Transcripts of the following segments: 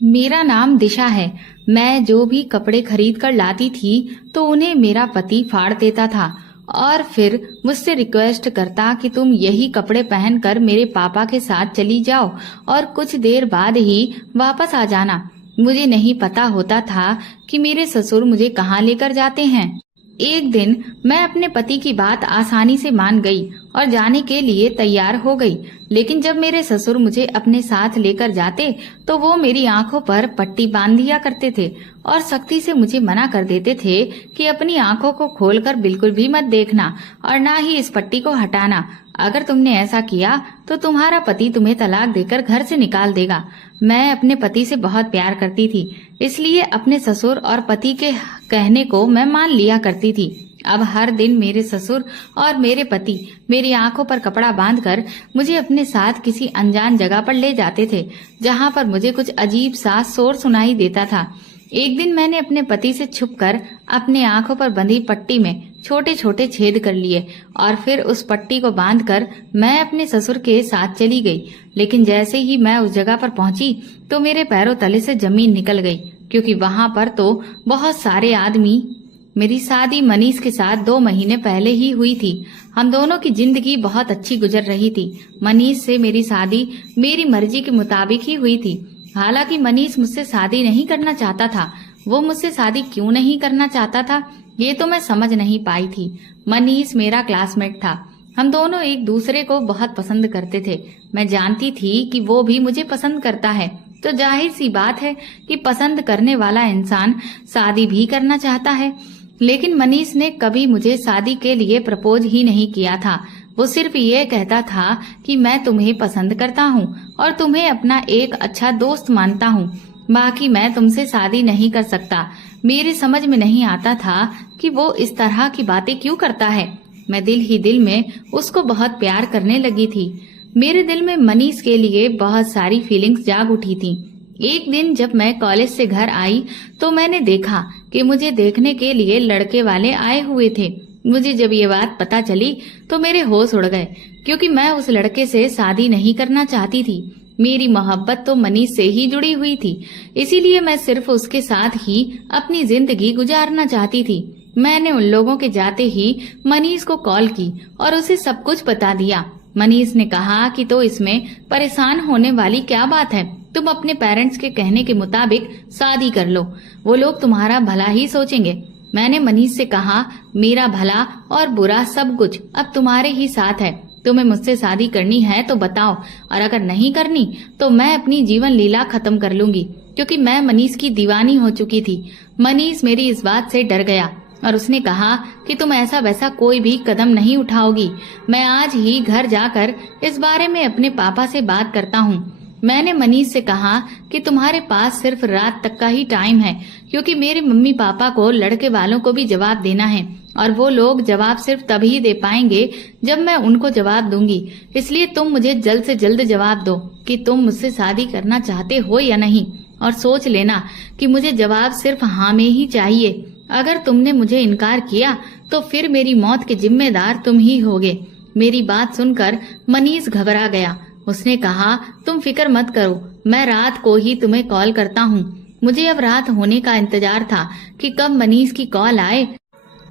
मेरा नाम दिशा है। मैं जो भी कपड़े खरीद कर लाती थी तो उन्हें मेरा पति फाड़ देता था और फिर मुझसे रिक्वेस्ट करता कि तुम यही कपड़े पहनकर मेरे पापा के साथ चली जाओ और कुछ देर बाद ही वापस आ जाना। मुझे नहीं पता होता था कि मेरे ससुर मुझे कहाँ लेकर जाते हैं। एक दिन मैं अपने पति की बात आसानी से मान गई और जाने के लिए तैयार हो गई, लेकिन जब मेरे ससुर मुझे अपने साथ लेकर जाते तो वो मेरी आंखों पर पट्टी बांध दिया करते थे और सख्ती से मुझे मना कर देते थे कि अपनी आंखों को खोलकर बिल्कुल भी मत देखना और ना ही इस पट्टी को हटाना। अगर तुमने ऐसा किया तो तुम्हारा पति तुम्हें तलाक देकर घर से निकाल देगा। मैं अपने पति से बहुत प्यार करती थी, इसलिए अपने ससुर और पति के कहने को मैं मान लिया करती थी। अब हर दिन मेरे ससुर और मेरे पति मेरी आंखों पर कपड़ा बांधकर मुझे अपने साथ किसी अनजान जगह पर ले जाते थे, जहां पर मुझे कुछ अजीब सा शोर सुनाई देता था। एक दिन मैंने अपने पति से छुपकर अपने आंखों पर बंधी पट्टी में छोटे छोटे छेद कर लिए और फिर उस पट्टी को बांधकर मैं अपने ससुर के साथ चली गई। लेकिन जैसे ही मैं उस जगह पर पहुंची तो मेरे पैरों तले से जमीन निकल गई, क्योंकि वहां पर तो बहुत सारे आदमी। मेरी शादी मनीष के साथ 2 महीने पहले ही हुई थी। हम दोनों की जिंदगी बहुत अच्छी गुजर रही थी। मनीष से मेरी शादी मेरी मर्जी के मुताबिक ही हुई थी। हालांकि मनीष मुझसे शादी नहीं करना चाहता था। वो मुझसे शादी क्यों नहीं करना चाहता था ये तो मैं समझ नहीं पाई थी। मनीष मेरा क्लासमेट था। हम दोनों एक दूसरे को बहुत पसंद करते थे। मैं जानती थी कि वो भी मुझे पसंद करता है, तो जाहिर सी बात है कि पसंद करने वाला इंसान शादी भी करना चाहता है। लेकिन मनीष ने कभी मुझे शादी के लिए प्रपोज ही नहीं किया था। वो सिर्फ ये कहता था कि मैं तुम्हें पसंद करता हूँ और तुम्हें अपना एक अच्छा दोस्त मानता हूँ, बाकी मैं तुमसे शादी नहीं कर सकता। मेरे समझ में नहीं आता था कि वो इस तरह की बातें क्यों करता है। मैं दिल ही दिल में उसको बहुत प्यार करने लगी थी। मेरे दिल में मनीष के लिए बहुत सारी फीलिंग्स जाग उठी थी। एक दिन जब मैं कॉलेज से घर आई तो मैंने देखा कि मुझे देखने के लिए लड़के वाले आए हुए थे। मुझे जब ये बात पता चली तो मेरे होश उड़ गए, क्योंकि मैं उस लड़के से शादी नहीं करना चाहती थी। मेरी मोहब्बत तो मनीष से ही जुड़ी हुई थी, इसीलिए मैं सिर्फ उसके साथ ही अपनी जिंदगी गुजारना चाहती थी। मैंने उन लोगों के जाते ही मनीष को कॉल की और उसे सब कुछ बता दिया। मनीष ने कहा कि तो इसमें परेशान होने वाली क्या बात है, तुम अपने पेरेंट्स के कहने के मुताबिक शादी कर लो, वो लोग तुम्हारा भला ही सोचेंगे। मैंने मनीष से कहा, मेरा भला और बुरा सब कुछ अब तुम्हारे ही साथ है। तुम्हें मुझसे शादी करनी है तो बताओ, और अगर नहीं करनी तो मैं अपनी जीवन लीला खत्म कर लूंगी, क्योंकि मैं मनीष की दीवानी हो चुकी थी। मनीष मेरी इस बात से डर गया और उसने कहा कि तुम ऐसा वैसा कोई भी कदम नहीं उठाओगी। मैं आज ही घर जाकर इस बारे में अपने पापा से बात करता हूँ। मैंने मनीष से कहा कि तुम्हारे पास सिर्फ रात तक का ही टाइम है, क्योंकि मेरे मम्मी पापा को लड़के वालों को भी जवाब देना है और वो लोग जवाब सिर्फ तभी दे पाएंगे जब मैं उनको जवाब दूंगी। इसलिए तुम मुझे जल्द से जल्द जवाब दो कि तुम मुझसे शादी करना चाहते हो या नहीं, और सोच लेना कि मुझे जवाब सिर्फ हाँ में ही चाहिए। अगर तुमने मुझे इनकार किया तो फिर मेरी मौत के जिम्मेदार तुम ही होगे। मेरी बात सुनकर मनीष घबरा गया। उसने कहा, तुम फिक्र मत करो, मैं रात को ही तुम्हें कॉल करता हूँ। मुझे अब रात होने का इंतजार था कि कब मनीष की कॉल आए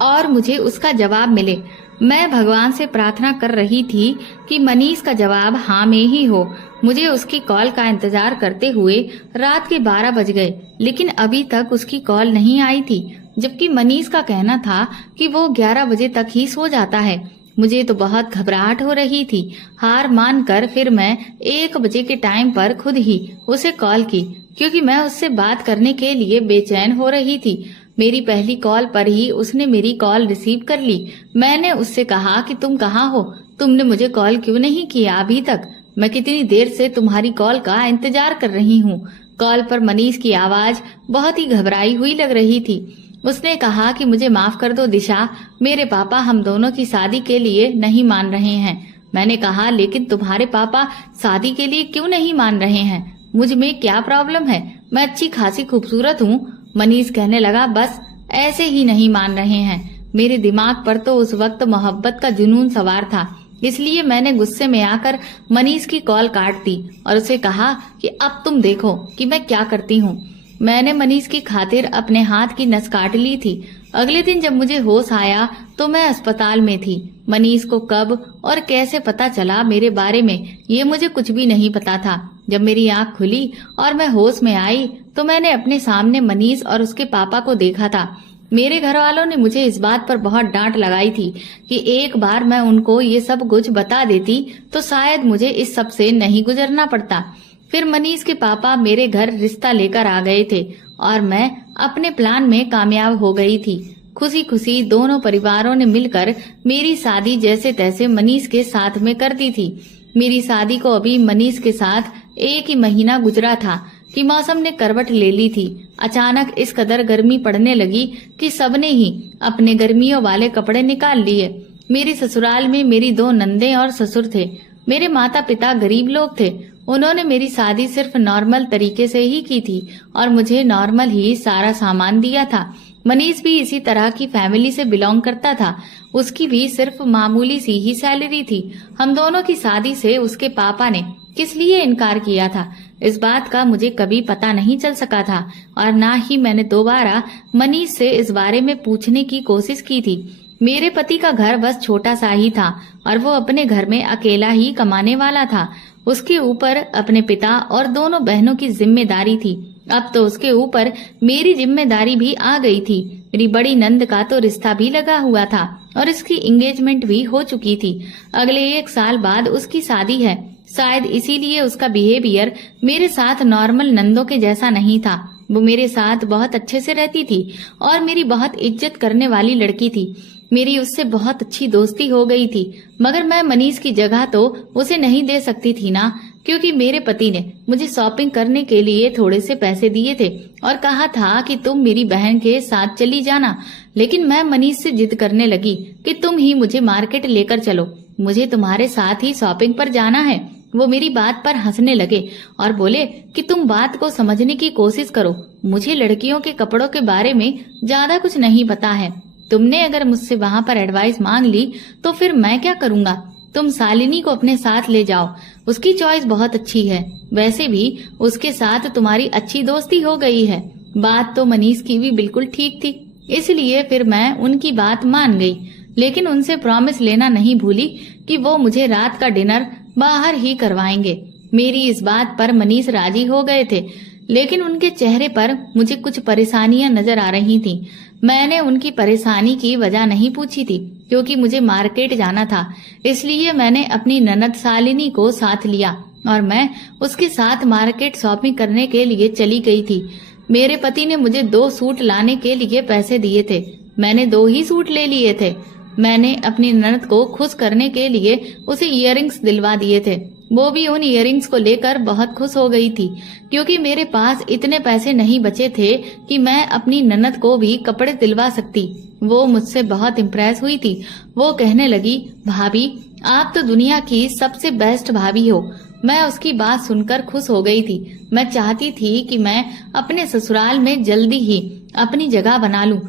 और मुझे उसका जवाब मिले। मैं भगवान से प्रार्थना कर रही थी कि मनीष का जवाब हाँ में ही हो। मुझे उसकी कॉल का इंतजार करते हुए रात के 12 बज गए, लेकिन अभी तक उसकी कॉल नहीं आई थी, जबकि मनीष का कहना था कि वो 11 बजे तक ही सो जाता है। मुझे तो बहुत घबराहट हो रही थी। हार मानकर फिर मैं 1 बजे के टाइम पर खुद ही उसे कॉल की, क्योंकि मैं उससे बात करने के लिए बेचैन हो रही थी। मेरी पहली कॉल पर ही उसने मेरी कॉल रिसीव कर ली। मैंने उससे कहा कि तुम कहाँ हो, तुमने मुझे कॉल क्यों नहीं किया अभी तक? मैं कितनी देर से तुम्हारी कॉल का इंतजार कर रही हूँ। कॉल पर मनीष की आवाज बहुत ही घबराई हुई लग रही थी। उसने कहा कि मुझे माफ कर दो दिशा, मेरे पापा हम दोनों की शादी के लिए नहीं मान रहे हैं। मैंने कहा, लेकिन तुम्हारे पापा शादी के लिए क्यों नहीं मान रहे हैं? मुझ में क्या प्रॉब्लम है? मैं अच्छी खासी खूबसूरत हूँ। मनीष कहने लगा, बस ऐसे ही नहीं मान रहे हैं। मेरे दिमाग पर तो उस वक्त मोहब्बत का जुनून सवार था। इसलिए मैंने गुस्से में आकर मनीष की कॉल काट दी और उसे कहा कि अब तुम देखो कि मैं क्या करती हूँ। मैंने मनीष की खातिर अपने हाथ की नस काट ली थी। अगले दिन जब मुझे होश आया तो मैं अस्पताल में थी। मनीष को कब और कैसे पता चला मेरे बारे में ये मुझे कुछ भी नहीं पता था। जब मेरी आंख खुली और मैं होश में आई तो मैंने अपने सामने मनीष और उसके पापा को देखा था। मेरे घर वालों ने मुझे इस बात पर बहुत डांट लगाई थी कि एक बार मैं उनको ये सब कुछ बता देती तो शायद मुझे इस सब से नहीं गुजरना पड़ता। फिर मनीष के पापा मेरे घर रिश्ता लेकर आ गए थे और मैं अपने प्लान में कामयाब हो गई थी। खुशी खुशी दोनों परिवारों ने मिलकर मेरी शादी जैसे तैसे मनीष के साथ में कर दी थी। मेरी शादी को अभी मनीष के साथ 1 ही महीना गुजरा था कि मौसम ने करवट ले ली थी। अचानक इस कदर गर्मी पड़ने लगी कि सबने ही अपने गर्मियों वाले कपड़े निकाल लिए। मेरी ससुराल में मेरी 2 नंदे और ससुर थे। मेरे माता पिता गरीब लोग थे। उन्होंने मेरी शादी सिर्फ नॉर्मल तरीके से ही की थी और मुझे नॉर्मल ही सारा सामान दिया था। मनीष भी इसी तरह की फैमिली से बिलोंग करता था। उसकी भी सिर्फ मामूली सी ही सैलरी थी। हम दोनों की शादी से उसके पापा ने किस लिए इनकार किया था इस बात का मुझे कभी पता नहीं चल सका था और ना ही मैंने दोबारा मनीष से इस बारे में पूछने की कोशिश की थी। मेरे पति का घर बस छोटा सा ही था और वो अपने घर में अकेला ही कमाने वाला था। उसके ऊपर अपने पिता और दोनों बहनों की जिम्मेदारी थी। अब तो उसके ऊपर मेरी जिम्मेदारी भी आ गई थी। मेरी बड़ी नंद का तो रिश्ता भी लगा हुआ था और इसकी एंगेजमेंट भी हो चुकी थी। अगले 1 साल बाद उसकी शादी है। शायद इसीलिए उसका बिहेवियर मेरे साथ नॉर्मल नंदों के जैसा नहीं था। वो मेरे साथ बहुत अच्छे से रहती थी और मेरी बहुत इज्जत करने वाली लड़की थी। मेरी उससे बहुत अच्छी दोस्ती हो गई थी, मगर मैं मनीष की जगह तो उसे नहीं दे सकती थी ना, क्योंकि मेरे पति ने मुझे शॉपिंग करने के लिए थोड़े से पैसे दिए थे और कहा था कि तुम मेरी बहन के साथ चली जाना। लेकिन मैं मनीष से जिद करने लगी कि तुम ही मुझे मार्केट लेकर चलो, मुझे तुम्हारे साथ ही शॉपिंग पर जाना है। वो मेरी बात पर हंसने लगे और बोले कि तुम बात को समझने की कोशिश करो, मुझे लड़कियों के कपड़ों के बारे में ज्यादा कुछ नहीं पता है। तुमने अगर मुझसे वहाँ पर एडवाइस मांग ली तो फिर मैं क्या करूँगा। तुम शालिनी को अपने साथ ले जाओ, उसकी चॉइस बहुत अच्छी है। वैसे भी उसके साथ तुम्हारी अच्छी दोस्ती हो गई है। बात तो मनीष की भी बिल्कुल ठीक थी, इसलिए फिर मैं उनकी बात मान गई। लेकिन उनसे प्रॉमिस लेना नहीं भूली कि वो मुझे रात का डिनर बाहर ही करवाएंगे। मेरी इस बात पर मनीष राजी हो गए थे, लेकिन उनके चेहरे पर मुझे कुछ परेशानियां नजर आ रही थीं। मैंने उनकी परेशानी की वजह नहीं पूछी थी, क्योंकि मुझे मार्केट जाना था। इसलिए मैंने अपनी ननद शालिनी को साथ लिया और मैं उसके साथ मार्केट शॉपिंग करने के लिए चली गई थी। मेरे पति ने मुझे 2 सूट लाने के लिए पैसे दिए थे। मैंने 2 ही सूट ले लिए थे। मैंने अपनी ननद को खुश करने के लिए उसे इयररिंग्स दिलवा दिए थे। वो भी उन इयररिंग्स को लेकर बहुत खुश हो गई थी, क्योंकि मेरे पास इतने पैसे नहीं बचे थे कि मैं अपनी ननद को भी कपड़े दिलवा सकती। वो मुझसे बहुत इम्प्रेस हुई थी। वो कहने लगी, भाभी आप तो दुनिया की सबसे बेस्ट भाभी हो। मैं उसकी बात सुनकर खुश हो गई थी। मैं चाहती थी कि मैं अपने ससुराल में जल्दी ही अपनी जगह बना लूं।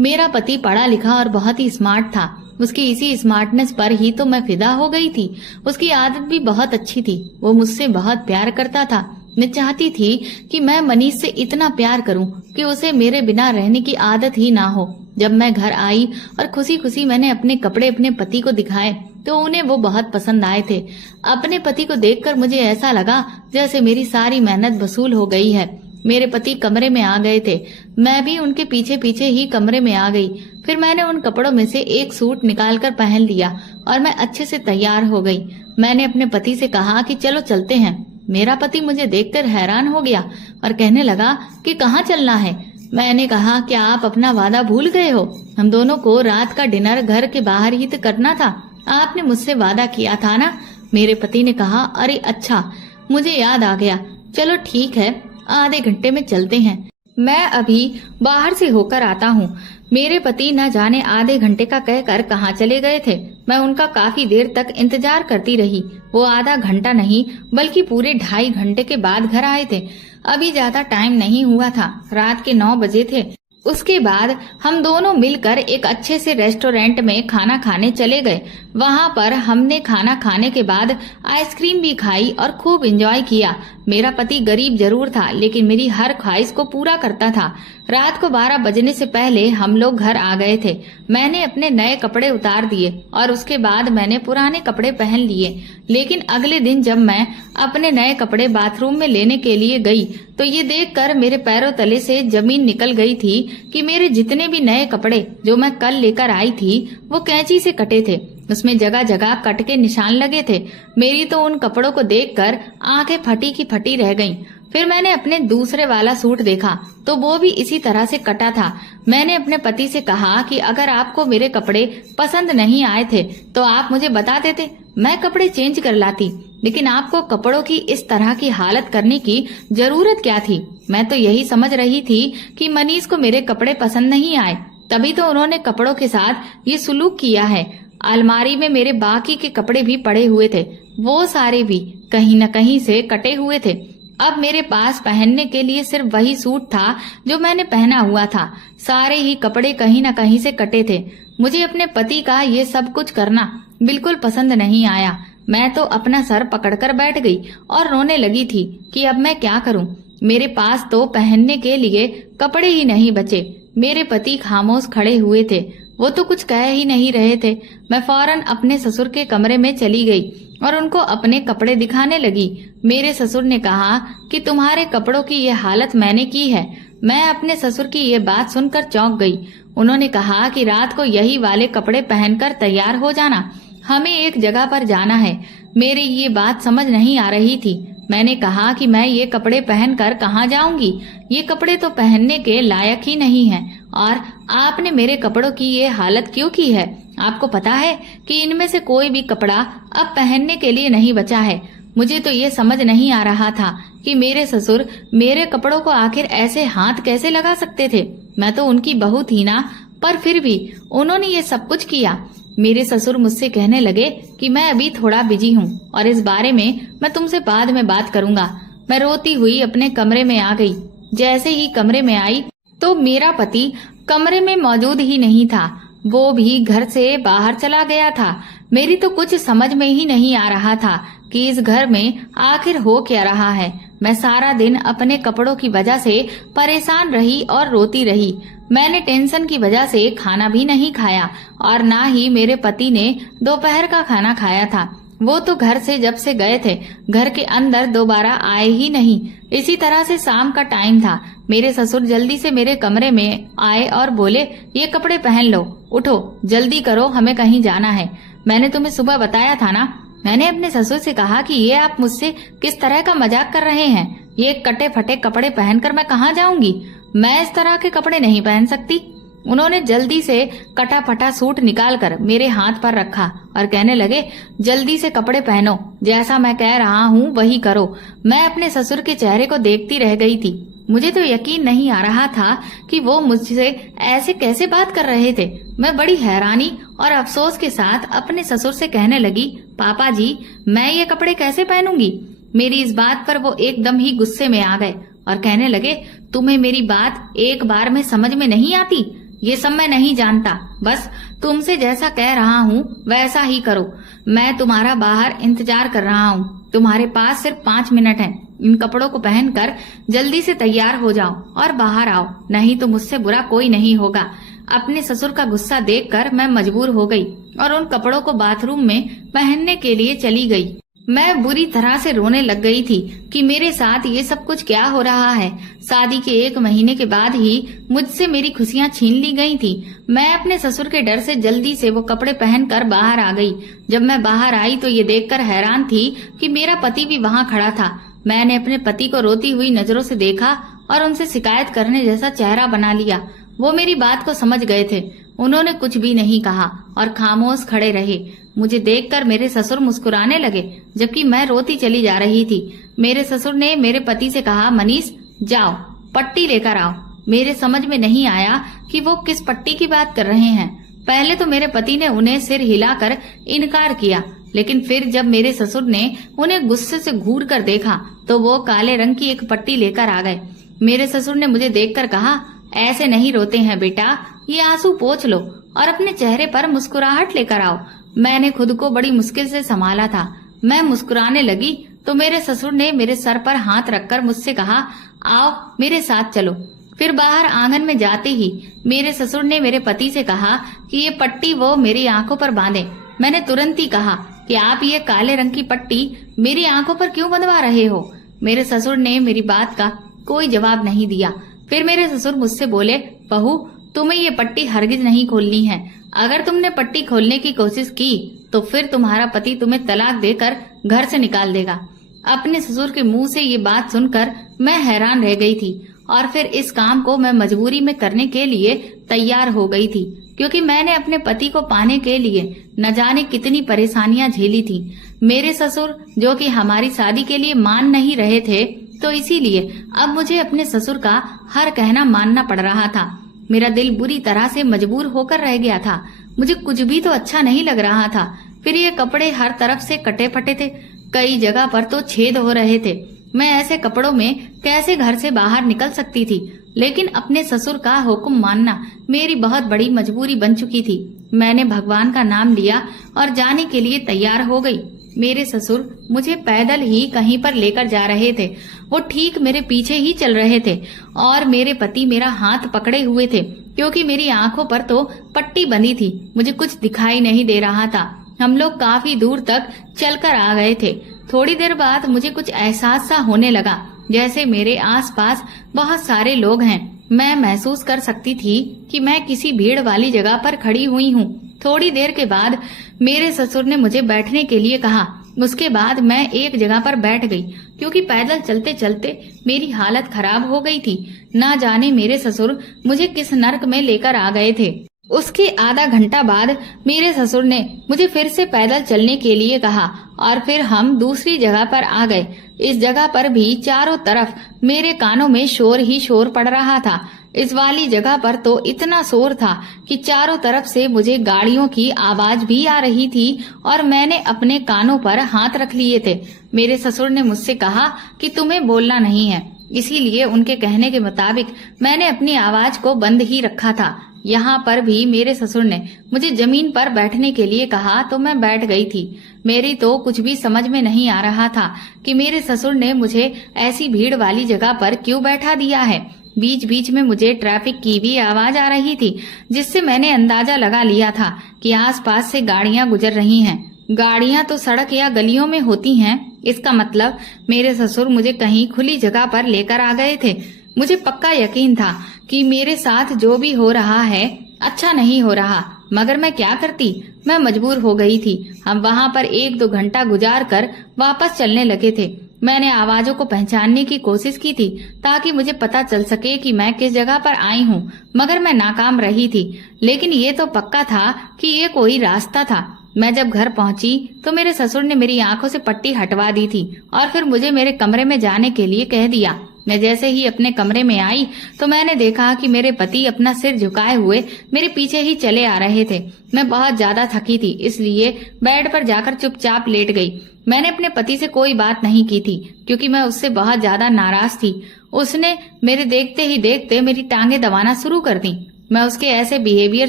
मेरा पति पढ़ा लिखा और बहुत ही स्मार्ट था। उसकी इसी स्मार्टनेस पर ही तो मैं फिदा हो गई थी। उसकी आदत भी बहुत अच्छी थी। वो मुझसे बहुत प्यार करता था। मैं चाहती थी कि मैं मनीष से इतना प्यार करूं कि उसे मेरे बिना रहने की आदत ही ना हो। जब मैं घर आई और खुशी खुशी मैंने अपने कपड़े अपने पति को दिखाए तो उन्हें वो बहुत पसंद आए थे। अपने पति को देखकर मुझे ऐसा लगा जैसे मेरी सारी मेहनत वसूल हो गई है। मेरे पति कमरे में आ गए थे। मैं भी उनके पीछे पीछे ही कमरे में आ गई। फिर मैंने उन कपड़ों में से एक सूट निकालकर पहन लिया और मैं अच्छे से तैयार हो गई। मैंने अपने पति से कहा कि चलो चलते हैं। मेरा पति मुझे देखकर हैरान हो गया और कहने लगा कि कहाँ चलना है। मैंने कहा, क्या आप अपना वादा भूल गए हो? हम दोनों को रात का डिनर घर के बाहर ही तो करना था। आपने मुझसे वादा किया था ना। मेरे पति ने कहा, अरे अच्छा, मुझे याद आ गया। चलो ठीक है, आधे घंटे में चलते हैं। मैं अभी बाहर से होकर आता हूँ। मेरे पति न जाने आधे घंटे का कहकर कहाँ चले गए थे। मैं उनका काफी देर तक इंतजार करती रही। वो आधा घंटा नहीं बल्कि पूरे 2.5 घंटे के बाद घर आए थे। अभी ज्यादा टाइम नहीं हुआ था, रात के 9 बजे थे। उसके बाद हम दोनों मिलकर एक अच्छे से रेस्टोरेंट में खाना खाने चले गए। वहां पर हमने खाना खाने के बाद आइसक्रीम भी खाई और खूब एंजॉय किया। मेरा पति गरीब जरूर था, लेकिन मेरी हर ख्वाहिश को पूरा करता था। रात को 12 बजने से पहले हम लोग घर आ गए थे। मैंने अपने नए कपड़े उतार दिए और उसके बाद मैंने पुराने कपड़े पहन लिए। लेकिन अगले दिन जब मैं अपने नए कपड़े बाथरूम में लेने के लिए गई तो ये देखकर मेरे पैरों तले से जमीन निकल गई थी कि मेरे जितने भी नए कपड़े जो मैं कल लेकर आई थी वो कैंची से कटे थे। उसमें जगह जगह कट के निशान लगे थे। मेरी तो उन कपड़ों को देखकर आंखें फटी की फटी रह गईं। फिर मैंने अपने दूसरे वाला सूट देखा तो वो भी इसी तरह से कटा था। मैंने अपने पति से कहा कि अगर आपको मेरे कपड़े पसंद नहीं आए थे तो आप मुझे बता देते, मैं कपड़े चेंज कर लाती। लेकिन आपको कपड़ों की इस तरह की हालत करने की जरूरत क्या थी? मैं तो यही समझ रही थी कि मनीष को मेरे कपड़े पसंद नहीं आए, तभी तो उन्होंने कपड़ों के साथ ये सुलूक किया है। अलमारी में मेरे बाकी के कपड़े भी पड़े हुए थे, वो सारे भी कहीं न कहीं से कटे हुए थे। अब मेरे पास पहनने के लिए सिर्फ वही सूट था जो मैंने पहना हुआ था। सारे ही कपड़े कहीं न कहीं से कटे थे। मुझे अपने पति का ये सब कुछ करना बिल्कुल पसंद नहीं आया। मैं तो अपना सर पकड़कर बैठ गई और रोने लगी थी कि अब मैं क्या करूं। मेरे पास तो पहनने के लिए कपड़े ही नहीं बचे। मेरे पति खामोश खड़े हुए थे, वो तो कुछ कह ही नहीं रहे थे। मैं फौरन अपने ससुर के कमरे में चली गई और उनको अपने कपड़े दिखाने लगी। मेरे ससुर ने कहा कि तुम्हारे कपड़ों की ये हालत मैंने की है। मैं अपने ससुर की ये बात सुनकर चौंक गई। उन्होंने कहा कि रात को यही वाले कपड़े पहनकर तैयार हो जाना, हमें एक जगह पर जाना है। मेरी ये बात समझ नहीं आ रही थी। मैंने कहा कि मैं ये कपड़े पहनकर कहाँ जाऊंगी, ये कपड़े तो पहनने के लायक ही नहीं हैं। और आपने मेरे कपड़ों की ये हालत क्यों की है? आपको पता है कि इनमें से कोई भी कपड़ा अब पहनने के लिए नहीं बचा है। मुझे तो ये समझ नहीं आ रहा था कि मेरे ससुर मेरे कपड़ों को आखिर ऐसे हाथ कैसे लगा सकते थे। मैं तो उनकी बहू थी ना, पर फिर भी उन्होंने ये सब कुछ किया। मेरे ससुर मुझसे कहने लगे कि मैं अभी थोड़ा बिजी हूँ और इस बारे में मैं तुमसे बाद में बात करूंगा। मैं रोती हुई अपने कमरे में आ गई। जैसे ही कमरे में आई तो मेरा पति कमरे में मौजूद ही नहीं था, वो भी घर से बाहर चला गया था। मेरी तो कुछ समझ में ही नहीं आ रहा था कि इस घर में आखिर हो क्या रहा है। मैं सारा दिन अपने कपड़ों की वजह से परेशान रही और रोती रही। मैंने टेंशन की वजह से खाना भी नहीं खाया और ना ही मेरे पति ने दोपहर का खाना खाया था। वो तो घर से जब से गए थे घर के अंदर दोबारा आए ही नहीं। इसी तरह से शाम का टाइम था। मेरे ससुर जल्दी से मेरे कमरे में आए और बोले, ये कपड़े पहन लो, उठो जल्दी करो, हमें कहीं जाना है। मैंने तुम्हें सुबह बताया था ना। मैंने अपने ससुर से कहा कि ये आप मुझसे किस तरह का मजाक कर रहे हैं? ये कटे फटे कपड़े पहनकर मैं कहाँ जाऊंगी? मैं इस तरह के कपड़े नहीं पहन सकती। उन्होंने जल्दी से कटा फटा सूट निकालकर मेरे हाथ पर रखा और कहने लगे, जल्दी से कपड़े पहनो, जैसा मैं कह रहा हूँ वही करो। मैं अपने ससुर के चेहरे को देखती रह गई थी। मुझे तो यकीन नहीं आ रहा था कि वो मुझसे ऐसे कैसे बात कर रहे थे। मैं बड़ी हैरानी और अफसोस के साथ अपने ससुर से कहने लगी, पापा जी, मैं ये कपड़े कैसे पहनूंगी? मेरी इस बात पर वो एकदम ही गुस्से में आ गए और कहने लगे, तुम्हें मेरी बात एक बार में समझ में नहीं आती? ये सब मैं नहीं जानता, बस तुमसे जैसा कह रहा हूँ वैसा ही करो। मैं तुम्हारा बाहर इंतजार कर रहा हूँ। तुम्हारे पास सिर्फ 5 मिनट हैं। इन कपड़ों को पहनकर जल्दी से तैयार हो जाओ और बाहर आओ, नहीं तो मुझसे बुरा कोई नहीं होगा। अपने ससुर का गुस्सा देखकर मैं मजबूर हो गई और उन कपड़ों को बाथरूम में पहनने के लिए चली गई। मैं बुरी तरह से रोने लग गई थी कि मेरे साथ ये सब कुछ क्या हो रहा है। शादी के 1 महीने के बाद ही मुझसे मेरी खुशियां छीन ली गई थी। मैं अपने ससुर के डर से जल्दी से वो कपड़े पहनकर बाहर आ गई। जब मैं बाहर आई तो ये देखकर हैरान थी कि मेरा पति भी वहाँ खड़ा था। मैंने अपने पति को रोती हुई नजरों से देखा और उनसे शिकायत करने जैसा चेहरा बना लिया। वो मेरी बात को समझ गए थे। उन्होंने कुछ भी नहीं कहा और खामोश खड़े रहे। मुझे देखकर मेरे ससुर मुस्कुराने लगे जबकि मैं रोती चली जा रही थी। मेरे ससुर ने मेरे पति से कहा, मनीष जाओ पट्टी लेकर आओ। मेरे समझ में नहीं आया कि वो किस पट्टी की बात कर रहे हैं। पहले तो मेरे पति ने उन्हें सिर हिलाकर इनकार किया, लेकिन फिर जब मेरे ससुर ने उन्हें गुस्से से घूर कर देखा तो वो काले रंग की एक पट्टी लेकर आ गए। मेरे ससुर ने मुझे देखकर कहा, ऐसे नहीं रोते हैं बेटा, ये आंसू पोंछ लो और अपने चेहरे पर मुस्कुराहट लेकर आओ। मैंने खुद को बड़ी मुश्किल से संभाला था। मैं मुस्कुराने लगी तो मेरे ससुर ने मेरे सर पर हाथ रखकर मुझसे कहा, आओ मेरे साथ चलो। फिर बाहर आंगन में जाते ही मेरे ससुर ने मेरे पति से कहा कि ये पट्टी वो मेरी आंखों पर बांधे। मैंने तुरंत ही कहा कि आप ये काले रंग की पट्टी मेरी आंखों पर क्यों बंधवा रहे हो। मेरे ससुर ने मेरी बात का कोई जवाब नहीं दिया। फिर मेरे ससुर मुझसे बोले, बहू तुम्हें ये पट्टी हरगिज नहीं खोलनी है। अगर तुमने पट्टी खोलने की कोशिश की तो फिर तुम्हारा पति तुम्हें तलाक देकर घर से निकाल देगा। अपने ससुर के मुंह से ये बात सुनकर मैं हैरान रह गई थी और फिर इस काम को मैं मजबूरी में करने के लिए तैयार हो गई थी, क्योंकि मैंने अपने पति को पाने के लिए न जाने कितनी परेशानियां झेली थी। मेरे ससुर जो कि हमारी शादी के लिए मान नहीं रहे थे, तो इसीलिए अब मुझे अपने ससुर का हर कहना मानना पड़ रहा था। मेरा दिल बुरी तरह से मजबूर होकर रह गया था। मुझे कुछ भी तो अच्छा नहीं लग रहा था। फिर ये कपड़े हर तरफ से कटे फटे थे, कई जगह पर तो छेद हो रहे थे। मैं ऐसे कपड़ों में कैसे घर से बाहर निकल सकती थी, लेकिन अपने ससुर का हुक्म मानना मेरी बहुत बड़ी मजबूरी बन चुकी थी। मैंने भगवान का नाम लिया और जाने के लिए तैयार हो गई। मेरे ससुर मुझे पैदल ही कहीं पर लेकर जा रहे थे। वो ठीक मेरे पीछे ही चल रहे थे और मेरे पति मेरा हाथ पकड़े हुए थे, क्योंकि मेरी आंखों पर तो पट्टी बंधी थी। मुझे कुछ दिखाई नहीं दे रहा था। हम लोग काफी दूर तक चलकर आ गए थे। थोड़ी देर बाद मुझे कुछ एहसास सा होने लगा, जैसे मेरे आसपास बहुत सारे लोग हैं। मैं महसूस कर सकती थी कि मैं किसी भीड़ वाली जगह पर खड़ी हुई हूँ। थोड़ी देर के बाद मेरे ससुर ने मुझे बैठने के लिए कहा। उसके बाद मैं एक जगह पर बैठ गई, क्योंकि पैदल चलते चलते मेरी हालत खराब हो गई थी। ना जाने मेरे ससुर मुझे किस नर्क में लेकर आ गए थे। उसके आधा घंटा बाद मेरे ससुर ने मुझे फिर से पैदल चलने के लिए कहा और फिर हम दूसरी जगह पर आ गए। इस जगह पर भी चारों तरफ मेरे कानों में शोर ही शोर पड़ रहा था। इस वाली जगह पर तो इतना शोर था कि चारों तरफ से मुझे गाड़ियों की आवाज भी आ रही थी और मैंने अपने कानों पर हाथ रख लिए थे। मेरे ससुर ने मुझसे कहा कि तुम्हें बोलना नहीं है, इसीलिए उनके कहने के मुताबिक मैंने अपनी आवाज को बंद ही रखा था। यहाँ पर भी मेरे ससुर ने मुझे जमीन पर बैठने के लिए कहा तो मैं बैठ गई थी। मेरी तो कुछ भी समझ में नहीं आ रहा था कि मेरे ससुर ने मुझे ऐसी भीड़ वाली जगह पर क्यों बैठा दिया है। बीच बीच में मुझे ट्रैफिक की भी आवाज आ रही थी, जिससे मैंने अंदाजा लगा लिया था कि आसपास से गाड़ियां गुजर रही हैं। गाड़ियां तो सड़क या गलियों में होती हैं। इसका मतलब मेरे ससुर मुझे कहीं खुली जगह पर लेकर आ गए थे। मुझे पक्का यकीन था कि मेरे साथ जो भी हो रहा है अच्छा नहीं हो रहा, मगर मैं क्या करती। मैं मजबूर हो गई थी। हम वहाँ पर 1-2 घंटा गुजार कर वापस चलने लगे थे। मैंने आवाजों को पहचानने की कोशिश की थी ताकि मुझे पता चल सके कि मैं किस जगह पर आई हूँ, मगर मैं नाकाम रही थी। लेकिन ये तो पक्का था कि ये कोई रास्ता था। मैं जब घर पहुंची तो मेरे ससुर ने मेरी आंखों से पट्टी हटवा दी थी और फिर मुझे मेरे कमरे में जाने के लिए कह दिया। मैं जैसे ही अपने कमरे में आई तो मैंने देखा कि मेरे पति अपना सिर झुकाए हुए मेरे पीछे ही चले आ रहे थे। मैं बहुत ज्यादा थकी थी, इसलिए बेड पर जाकर चुपचाप लेट गई। मैंने अपने पति से कोई बात नहीं की थी, क्योंकि मैं उससे बहुत ज्यादा नाराज थी। उसने मेरे देखते ही देखते मेरी टांगे दबाना शुरू कर दी। मैं उसके ऐसे बिहेवियर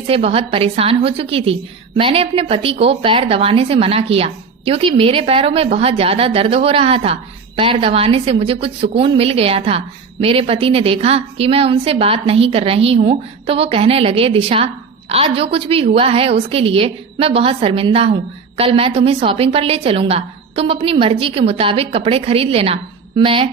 से बहुत परेशान हो चुकी थी। मैंने अपने पति को पैर दबाने से मना किया, क्योंकि मेरे पैरों में बहुत ज्यादा दर्द हो रहा था। पैर दबाने से मुझे कुछ सुकून मिल गया था। मेरे पति ने देखा कि मैं उनसे बात नहीं कर रही हूँ तो वो कहने लगे, दिशा आज जो कुछ भी हुआ है उसके लिए मैं बहुत शर्मिंदा हूँ। कल मैं तुम्हें शॉपिंग पर ले चलूंगा, तुम अपनी मर्जी के मुताबिक कपड़े खरीद लेना। मैं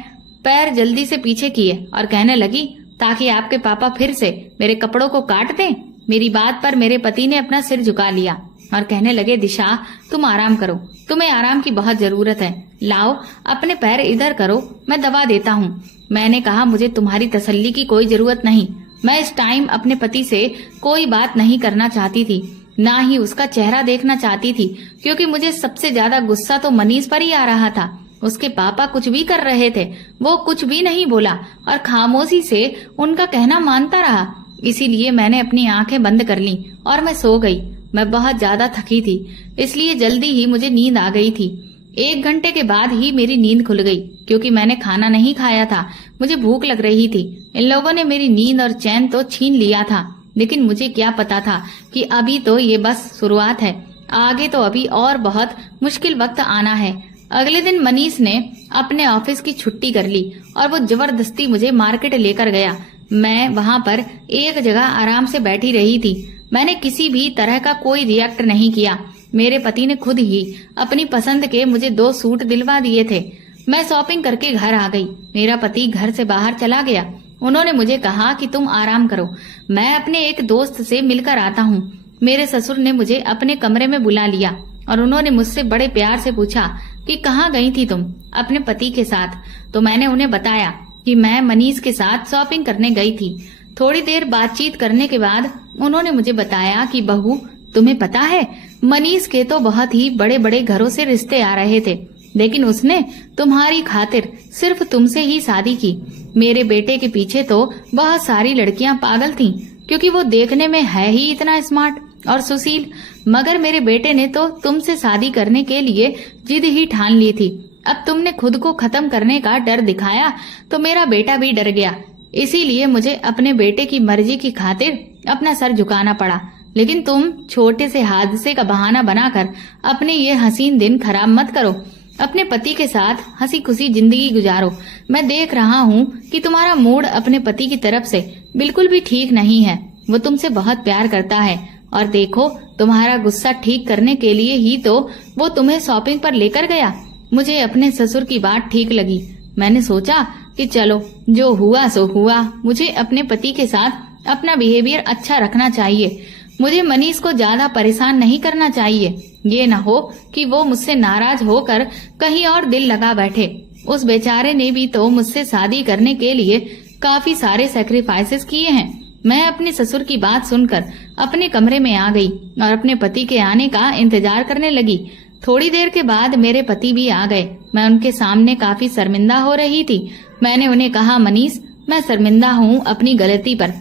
पैर जल्दी से पीछे किए और कहने लगी, ताकि आपके पापा फिर से मेरे कपड़ों को काट दें। मेरी बात पर मेरे पति ने अपना सिर झुका लिया और कहने लगे, दिशा तुम आराम करो, तुम्हें आराम की बहुत जरूरत है। लाओ अपने पैर इधर करो, मैं दबा देता हूँ। मैंने कहा, मुझे तुम्हारी तसल्ली की कोई जरूरत नहीं। मैं इस टाइम अपने पति से कोई बात नहीं करना चाहती थी, ना ही उसका चेहरा देखना चाहती थी, क्योंकि मुझे सबसे ज्यादा गुस्सा तो मनीष पर ही आ रहा था। उसके पापा कुछ भी कर रहे थे, वो कुछ भी नहीं बोला और खामोशी से उनका कहना मानता रहा। इसीलिए मैंने अपनी आंखें बंद कर ली और मैं सो गई। मैं बहुत ज्यादा थकी थी, इसलिए जल्दी ही मुझे नींद आ गई थी। 1 घंटे के बाद ही मेरी नींद खुल गई, क्योंकि मैंने खाना नहीं खाया था। मुझे भूख लग रही थी। इन लोगों ने मेरी नींद और चैन तो छीन लिया था, लेकिन मुझे क्या पता था कि अभी तो ये बस शुरुआत है, आगे तो अभी और बहुत मुश्किल वक्त आना है। अगले दिन मनीष ने अपने ऑफिस की छुट्टी कर ली और वो जबरदस्ती मुझे मार्केट लेकर गया। मैं वहाँ पर एक जगह आराम से बैठी रही थी। मैंने किसी भी तरह का कोई रिएक्ट नहीं किया। मेरे पति ने खुद ही अपनी पसंद के मुझे 2 सूट दिलवा दिए थे। मैं शॉपिंग करके घर आ गई। मेरा पति घर से बाहर चला गया। उन्होंने मुझे कहा कि तुम आराम करो, मैं अपने एक दोस्त से मिलकर आता हूँ। मेरे ससुर ने मुझे अपने कमरे में बुला लिया और उन्होंने मुझसे बड़े प्यार से पूछा कि कहाँ गई थी तुम अपने पति के साथ। तो मैंने उन्हें बताया कि मैं मनीष के साथ शॉपिंग करने गई थी। थोड़ी देर बातचीत करने के बाद उन्होंने मुझे बताया कि बहू, तुम्हें पता है, मनीष के तो बहुत ही बड़े बड़े घरों से रिश्ते आ रहे थे, लेकिन उसने तुम्हारी खातिर सिर्फ तुमसे ही शादी की। मेरे बेटे के पीछे तो बहुत सारी लड़कियां पागल थीं, क्योंकि वो देखने में है ही इतना स्मार्ट और सुशील, मगर मेरे बेटे ने तो तुमसे शादी करने के लिए जिद ही ठान ली थी। अब तुमने खुद को खत्म करने का डर दिखाया तो मेरा बेटा भी डर गया। इसीलिए मुझे अपने बेटे की मर्जी की खातिर अपना सर झुकाना पड़ा। लेकिन तुम छोटे से हादसे का बहाना बनाकर अपने ये हसीन दिन खराब मत करो। अपने पति के साथ हंसी खुशी जिंदगी गुजारो। मैं देख रहा हूँ कि तुम्हारा मूड अपने पति की तरफ से बिल्कुल भी ठीक नहीं है। वो तुमसे बहुत प्यार करता है और देखो, तुम्हारा गुस्सा ठीक करने के लिए ही तो वो तुम्हें शॉपिंग पर लेकर गया। मुझे अपने ससुर की बात ठीक लगी। मैंने सोचा कि चलो, जो हुआ सो हुआ। मुझे अपने पति के साथ अपना बिहेवियर अच्छा रखना चाहिए। मुझे मनीष को ज्यादा परेशान नहीं करना चाहिए। ये न हो कि वो मुझसे नाराज होकर कहीं और दिल लगा बैठे। उस बेचारे ने भी तो मुझसे शादी करने के लिए काफी सारे सैक्रिफाइसेस किए हैं। मैं अपने ससुर की बात सुनकर अपने कमरे में आ गई और अपने पति के आने का इंतजार करने लगी। थोड़ी देर के बाद मेरे पति भी आ गए। मैं उनके सामने काफी शर्मिंदा हो रही थी। मैंने उन्हें कहा, मनीष, मैं शर्मिंदा हूँ अपनी गलती पर।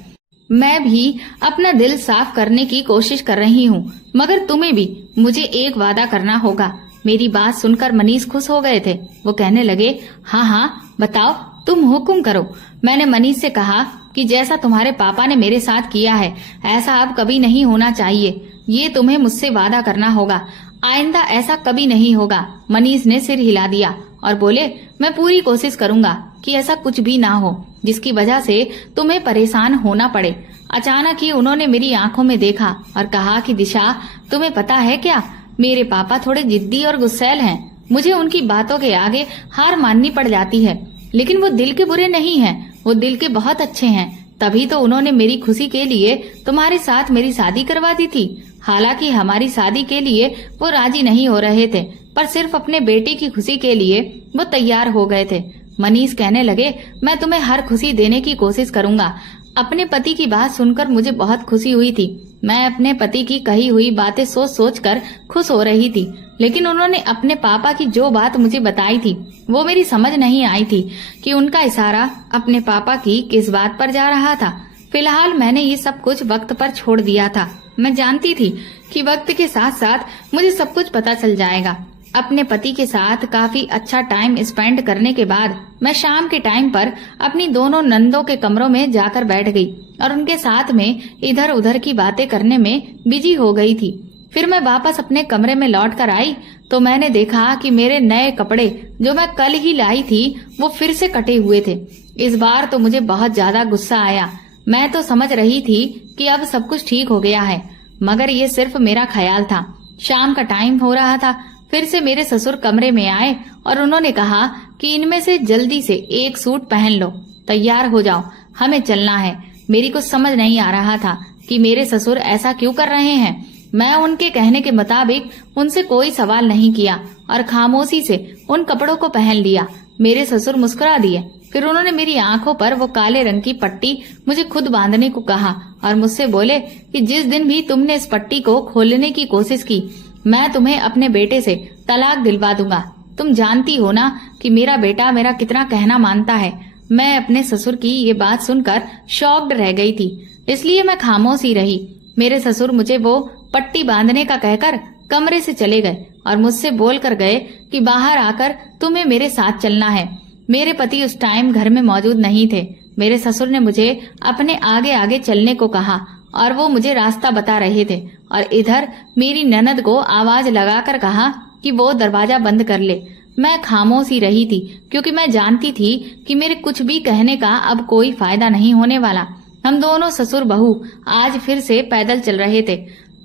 मैं भी अपना दिल साफ करने की कोशिश कर रही हूँ, मगर तुम्हें भी मुझे एक वादा करना होगा। मेरी बात सुनकर मनीष खुश हो गए थे। वो कहने लगे, हाँ हाँ बताओ, तुम हुक्म करो। मैंने मनीष से कहा कि जैसा तुम्हारे पापा ने मेरे साथ किया है, ऐसा अब कभी नहीं होना चाहिए। ये तुम्हें मुझसे वादा करना होगा। आइंदा ऐसा कभी नहीं होगा। मनीष ने सिर हिला दिया और बोले, मैं पूरी कोशिश करूंगा कि ऐसा कुछ भी ना हो जिसकी वजह से तुम्हें परेशान होना पड़े। अचानक ही उन्होंने मेरी आंखों में देखा और कहा कि दिशा, तुम्हें पता है क्या, मेरे पापा थोड़े जिद्दी और गुस्सैल हैं। मुझे उनकी बातों के आगे हार माननी पड़ जाती है, लेकिन वो दिल के बुरे नहीं हैं, वो दिल के बहुत अच्छे हैं। तभी तो उन्होंने मेरी खुशी के लिए तुम्हारे साथ मेरी शादी करवा दी थी। हालांकि हमारी शादी के लिए वो राजी नहीं हो रहे थे, पर सिर्फ अपने बेटे की खुशी के लिए वो तैयार हो गए थे। मनीष कहने लगे, मैं तुम्हें हर खुशी देने की कोशिश करूंगा। अपने पति की बात सुनकर मुझे बहुत खुशी हुई थी। मैं अपने पति की कही हुई बातें सोच सोच कर खुश हो रही थी, लेकिन उन्होंने अपने पापा की जो बात मुझे बताई थी वो मेरी समझ नहीं आई थी कि उनका इशारा अपने पापा की किस बात पर जा रहा था। फिलहाल मैंने ये सब कुछ वक्त पर छोड़ दिया था। मैं जानती थी कि वक्त के साथ साथ मुझे सब कुछ पता चल जाएगा। अपने पति के साथ काफी अच्छा टाइम स्पेंड करने के बाद मैं शाम के टाइम पर अपनी दोनों नंदों के कमरों में जाकर बैठ गई और उनके साथ में इधर उधर की बातें करने में बिजी हो गई थी। फिर मैं वापस अपने कमरे में लौट कर आई तो मैंने देखा कि मेरे नए कपड़े जो मैं कल ही लाई थी वो फिर से कटे हुए थे। इस बार तो मुझे बहुत ज्यादा गुस्सा आया। मैं तो समझ रही थी कि अब सब कुछ ठीक हो गया है, मगर ये सिर्फ मेरा ख्याल था। शाम का टाइम हो रहा था। फिर से मेरे ससुर कमरे में आए और उन्होंने कहा कि इनमें से जल्दी से एक सूट पहन लो, तैयार हो जाओ, हमें चलना है। मेरी कुछ समझ नहीं आ रहा था कि मेरे ससुर ऐसा क्यों कर रहे हैं। मैं उनके कहने के मुताबिक उनसे कोई सवाल नहीं किया और खामोशी से उन कपड़ों को पहन लिया। मेरे ससुर मुस्कुरा दिए। फिर उन्होंने मेरी आंखों पर वो काले रंग की पट्टी मुझे खुद बांधने को कहा और मुझसे बोले कि जिस दिन भी तुमने इस पट्टी को खोलने की कोशिश की, मैं तुम्हें अपने बेटे से तलाक दिलवा दूंगा। तुम जानती हो ना कि मेरा बेटा मेरा कितना कहना मानता है। मैं अपने ससुर की ये बात सुनकर शॉक्ड रह गई थी, इसलिए मैं खामोश ही रही। मेरे ससुर मुझे वो पट्टी बांधने का कहकर कमरे से चले गए और मुझसे बोल कर गए कि बाहर आकर तुम्हें मेरे साथ चलना है। मेरे पति उस टाइम घर में मौजूद नहीं थे। मेरे ससुर ने मुझे अपने आगे आगे चलने को कहा और वो मुझे रास्ता बता रहे थे, और इधर मेरी ननद को आवाज लगाकर कहा कि वो दरवाजा बंद कर ले। मैं खामोश ही रही थी, क्योंकि मैं जानती थी कि मेरे कुछ भी कहने का अब कोई फायदा नहीं होने वाला। हम दोनों ससुर बहू आज फिर से पैदल चल रहे थे।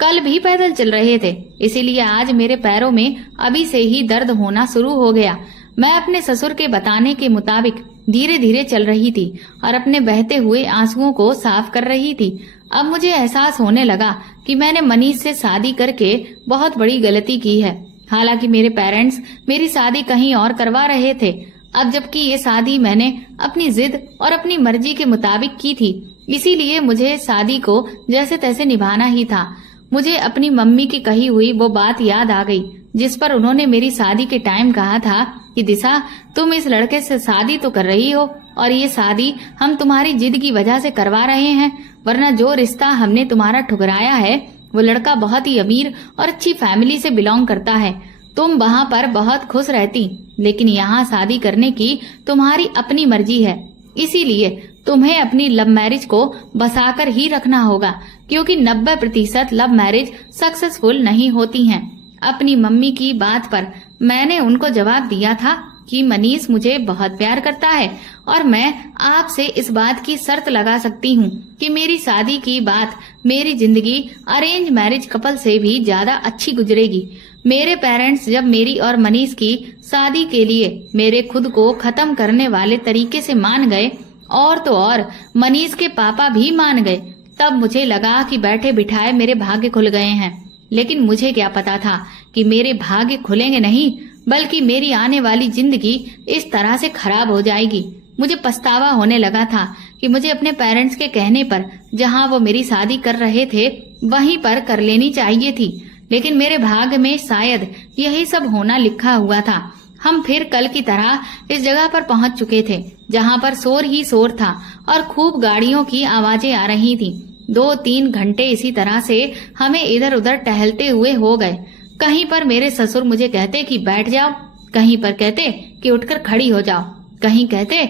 कल भी पैदल चल रहे थे, इसीलिए आज मेरे पैरों में अभी से ही दर्द होना शुरू हो गया। मैं अपने ससुर के बताने के मुताबिक धीरे धीरे चल रही थी और अपने बहते हुए आंसुओं को साफ कर रही थी। अब मुझे एहसास होने लगा कि मैंने मनीष से शादी करके बहुत बड़ी गलती की है। हालांकि मेरे पेरेंट्स मेरी शादी कहीं और करवा रहे थे। अब जबकि ये शादी मैंने अपनी जिद और अपनी मर्जी के मुताबिक की थी, इसीलिए मुझे शादी को जैसे तैसे निभाना ही था। मुझे अपनी मम्मी की कही हुई वो बात याद आ गई, जिस पर उन्होंने मेरी शादी के टाइम कहा था कि दिशा, तुम इस लड़के से शादी तो कर रही हो और ये शादी हम तुम्हारी जिद की वजह से करवा रहे हैं, वरना जो रिश्ता हमने तुम्हारा ठुकराया है वो लड़का बहुत ही अमीर और अच्छी फैमिली से बिलोंग करता है। तुम वहाँ पर बहुत खुश रहती, लेकिन यहाँ शादी करने की तुम्हारी अपनी मर्जी है, इसीलिए तुम्हें अपनी लव मैरिज को बसाकर ही रखना होगा, क्योंकि 90% लव मैरिज सक्सेसफुल नहीं होती हैं। अपनी मम्मी की बात पर मैंने उनको जवाब दिया था कि मनीष मुझे बहुत प्यार करता है और मैं आपसे इस बात की शर्त लगा सकती हूँ कि मेरी शादी की बात मेरी जिंदगी अरेंज मैरिज कपल से भी ज्यादा अच्छी गुजरेगी। मेरे पेरेंट्स जब मेरी और मनीष की शादी के लिए मेरे खुद को खत्म करने वाले तरीके से मान गए, और तो और मनीष के पापा भी मान गए, तब मुझे लगा कि बैठे बिठाए मेरे भाग्य खुल गए हैं। लेकिन मुझे क्या पता था कि मेरे भाग्य खुलेंगे नहीं, बल्कि मेरी आने वाली जिंदगी इस तरह से खराब हो जाएगी। मुझे पछतावा होने लगा था कि मुझे अपने पेरेंट्स के कहने पर जहां वो मेरी शादी कर रहे थे वहीं पर कर लेनी चाहिए थी, लेकिन मेरे भाग्य में शायद यही सब होना लिखा हुआ था। हम फिर कल की तरह इस जगह पर पहुंच चुके थे जहां पर शोर ही शोर था और खूब गाड़ियों की आवाजें आ रही थी। 2-3 घंटे इसी तरह से हमें इधर उधर टहलते हुए हो गए। कहीं पर मेरे ससुर मुझे कहते कि बैठ जाओ, कहीं पर कहते कि उठकर खड़ी हो जाओ, कहीं कहते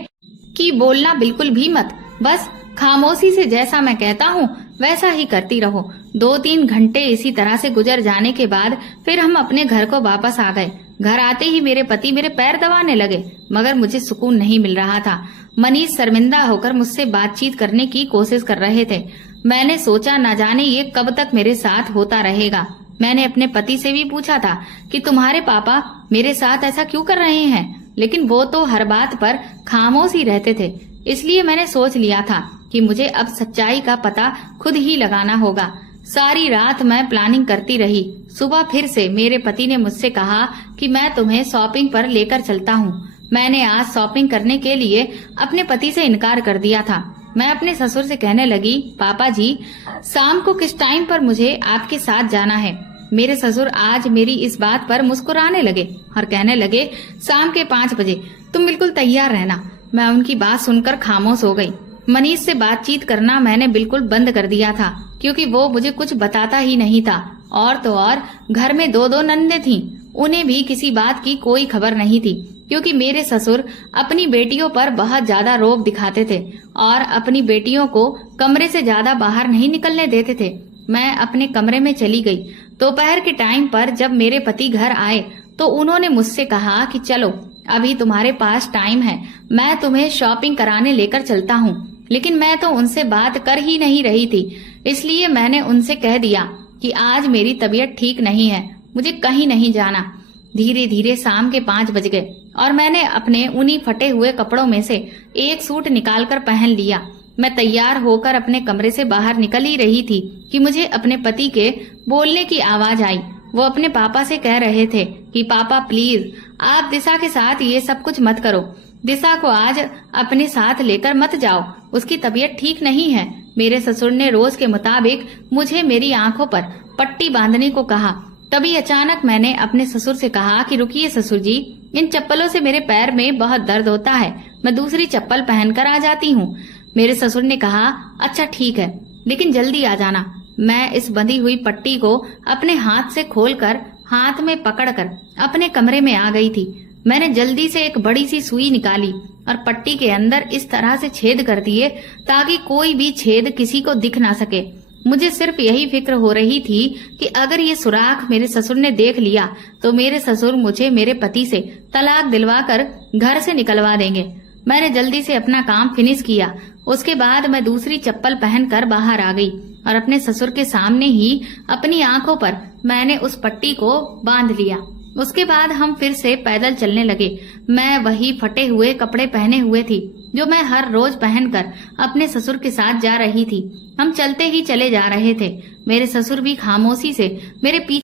कि बोलना बिल्कुल भी मत, बस खामोशी से जैसा मैं कहता हूँ वैसा ही करती रहो। 2-3 घंटे इसी तरह से गुजर जाने के बाद फिर हम अपने घर को वापस आ गए। घर आते ही मेरे पति मेरे पैर दबाने लगे, मगर मुझे सुकून नहीं मिल रहा था। मनीष शर्मिंदा होकर मुझसे बातचीत करने की कोशिश कर रहे थे। मैंने सोचा न जाने ये कब तक मेरे साथ होता रहेगा। मैंने अपने पति से भी पूछा था कि तुम्हारे पापा मेरे साथ ऐसा क्यों कर रहे हैं, लेकिन वो तो हर बात पर खामोश ही रहते थे। इसलिए मैंने सोच लिया था कि मुझे अब सच्चाई का पता खुद ही लगाना होगा। सारी रात मैं प्लानिंग करती रही। सुबह फिर से मेरे पति ने मुझसे कहा कि मैं तुम्हें शॉपिंग पर लेकर चलता हूँ। मैंने आज शॉपिंग करने के लिए अपने पति से इनकार कर दिया था। मैं अपने ससुर से कहने लगी, पापा जी, शाम को किस टाइम पर मुझे आपके साथ जाना है। मेरे ससुर आज मेरी इस बात पर मुस्कुराने लगे और कहने लगे, शाम के 5 बजे तुम बिल्कुल तैयार रहना। मैं उनकी बात सुनकर खामोश हो गई। मनीष से बातचीत करना मैंने बिल्कुल बंद कर दिया था, क्योंकि वो मुझे कुछ बताता ही नहीं था। और तो और घर में 2 नंदें थीं, उन्हें भी किसी बात की कोई खबर नहीं थी, क्योंकि मेरे ससुर अपनी बेटियों पर बहुत ज्यादा रोब दिखाते थे और अपनी बेटियों को कमरे से ज्यादा बाहर नहीं निकलने देते थे। मैं अपने कमरे में चली गई। दोपहर के टाइम पर जब मेरे पति घर आए तो उन्होंने मुझसे कहा कि चलो, अभी तुम्हारे पास टाइम है, मैं तुम्हें शॉपिंग कराने लेकर चलता हूँ। लेकिन मैं तो उनसे बात कर ही नहीं रही थी, इसलिए मैंने उनसे कह दिया कि आज मेरी तबीयत ठीक नहीं है, मुझे कहीं नहीं जाना। धीरे धीरे शाम के 5 बज गए और मैंने अपने उन्हीं फटे हुए कपड़ों में से एक सूट निकालकर पहन लिया। मैं तैयार होकर अपने कमरे से बाहर निकल ही रही थी कि मुझे अपने पति के बोलने की आवाज आई। वो अपने पापा से कह रहे थे कि पापा प्लीज आप दिशा के साथ ये सब कुछ मत करो, दिशा को आज अपने साथ लेकर मत जाओ, उसकी तबीयत ठीक नहीं है। मेरे ससुर ने रोज के मुताबिक मुझे मेरी आंखों पर पट्टी बांधने को कहा। तभी अचानक मैंने अपने ससुर से कहा कि रुकिए ससुर जी, इन चप्पलों से मेरे पैर में बहुत दर्द होता है, मैं दूसरी चप्पल पहनकर आ जाती हूँ। मेरे ससुर ने कहा, अच्छा ठीक है, लेकिन जल्दी आ जाना। मैं इस बंधी हुई पट्टी को अपने हाथ से खोलकर हाथ में पकड़कर अपने कमरे में आ गई थी। मैंने जल्दी से एक बड़ी सी सुई निकाली और पट्टी के अंदर इस तरह से छेद कर दिए ताकि कोई भी छेद किसी को दिख ना सके। मुझे सिर्फ यही फिक्र हो रही थी कि अगर ये सुराख मेरे ससुर ने देख लिया तो मेरे ससुर मुझे मेरे पति से तलाक दिलवाकर घर से निकलवा देंगे। मैंने जल्दी से अपना काम फिनिश किया। उसके बाद मैं दूसरी चप्पल पहनकर बाहर आ गई और अपने ससुर के सामने ही अपनी आंखों पर मैंने उस पट्टी को बांध लिया। उसके बाद हम फिर से पैदल चलने लगे। मैं वही फटे हुए कपड़े पहने हुए थी जो मैं हर रोज पहनकर अपने ससुर के साथ जा रही थी। हम चलते ही चले जा रहे थे। मेरे ससुर भी खामोशी से मेरे पीछे